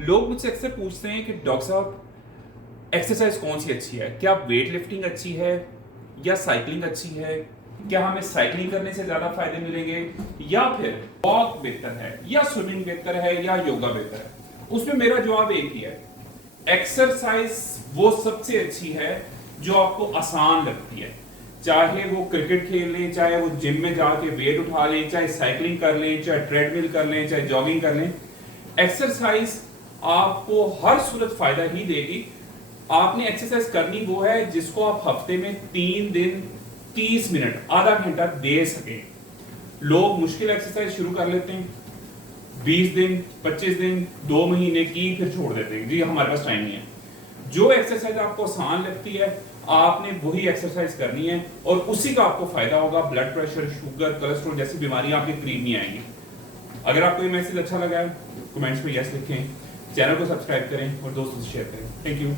लोग मुझसे अक्सर पूछते हैं कि डॉक्टर साहब एक्सरसाइज कौन सी अच्छी है, क्या वेट लिफ्टिंग अच्छी है या साइकिलिंग अच्छी है, क्या हमें साइकिलिंग करने से ज्यादा फायदे मिलेंगे या फिर वॉक बेहतर है या स्विमिंग बेहतर है या योगा बेहतर है। उसमें मेरा जवाब एक ही है, एक्सरसाइज वो सबसे अच्छी है जो आपको आसान लगती है। चाहे वो क्रिकेट खेल लें, चाहे वो जिम में जाके वेट उठा लें, चाहे साइकिलिंग कर लें, चाहे ट्रेडमिल कर लें, चाहे जॉगिंग कर लें, एक्सरसाइज आपको हर सूरत फायदा ही देगी। आपने एक्सरसाइज करनी वो है जिसको आप हफ्ते में 3 दिन 30 मिनट आधा घंटा दे सके। लोग मुश्किल एक्सरसाइज शुरू कर लेते हैं, 20 दिन 25 दिन 2 महीने की, फिर छोड़ देते हैं, जी हमारे पास टाइम नहीं है। जो एक्सरसाइज आपको आसान लगती है आपने वही एक्सरसाइज करनी है और उसी का आपको फायदा होगा। ब्लड प्रेशर, शुगर, कोलेस्ट्रॉल जैसी बीमारियां आपके करीब नहीं आएंगी। अगर आपको ये मैसेज अच्छा लगा है कमेंट्स में यस लिखें, चैनल को सब्सक्राइब करें और दोस्तों से शेयर करें। Thank you.